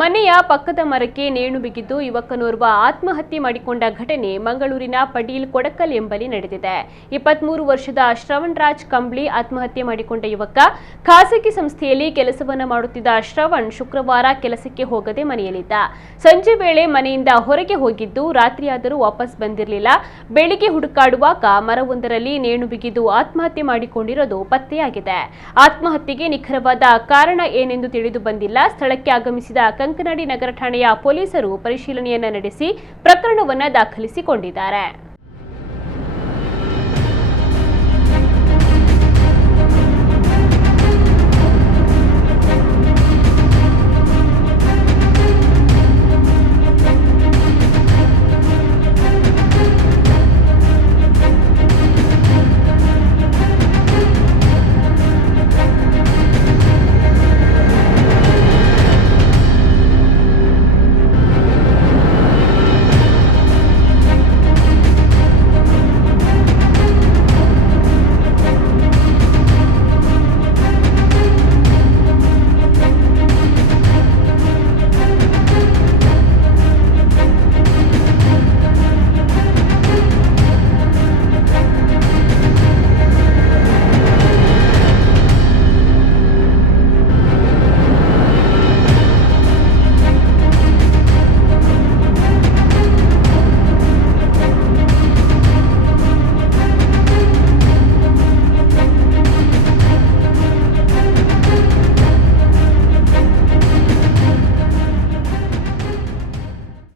ಮನೆಯ ಪಕ್ಕದ ಮರಕ್ಕೆ ನೇಣು ಬಿಗಿದ್ದು ಯುವಕನೋರ್ವ ಆತ್ಮಹತ್ಯೆ ಮಾಡಿಕೊಂಡ ಘಟನೆ ಮಂಗಳೂರಿನ ಪಡೀಲ್ ಕೊಡಕಲ್ ಎಂಬಲ್ಲಿ ನಡೆದಿದೆ. 23 ವರ್ಷದ ಶ್ರವಣ್ ರಾಜ್ ಕಂಬ್ಳಿ ಆತ್ಮಹತ್ಯೆ ಮಾಡಿಕೊಂಡ ಯುವಕ. ಖಾಸಗಿ ಸಂಸ್ಥೆಯಲ್ಲಿ ಕೆಲಸವನ್ನ ಮಾಡುತ್ತಿದ್ದ ಶ್ರವಣ್ ಶುಕ್ರವಾರ ಕೆಲಸಕ್ಕೆ ಹೋಗದೆ ಮನೆಯಲ್ಲಿದ್ದ. ಸಂಜೆ ವೇಳೆ ಮನೆಯಿಂದ ಹೊರಗೆ ಹೋಗಿದ್ದು ರಾತ್ರಿಯಾದರೂ ವಾಪಸ್ ಬಂದಿರಲಿಲ್ಲ. ಬೆಳಿಗ್ಗೆ ಹುಡುಕಾಡುವಾಗ ಮರವೊಂದರಲ್ಲಿ ನೇಣು ಬಿಗಿದು ಆತ್ಮಹತ್ಯೆ ಮಾಡಿಕೊಂಡಿರೋದು ಪತ್ತೆಯಾಗಿದೆ. ಆತ್ಮಹತ್ಯೆಗೆ ನಿಖರವಾದ ಕಾರಣ ಏನೆಂದು ತಿಳಿದು ಬಂದಿಲ್ಲ. ಸ್ಥಳಕ್ಕೆ ಆಗಮಿಸಿದ ಕಂಕನಾಡಿ ನಗರ ಠಾಣೆಯ ಪೊಲೀಸರು ಪರಿಶೀಲನೆಯನ್ನ ನಡೆಸಿ ಪ್ರಕರಣವನ್ನು ದಾಖಲಿಸಿಕೊಂಡಿದ್ದಾರೆ.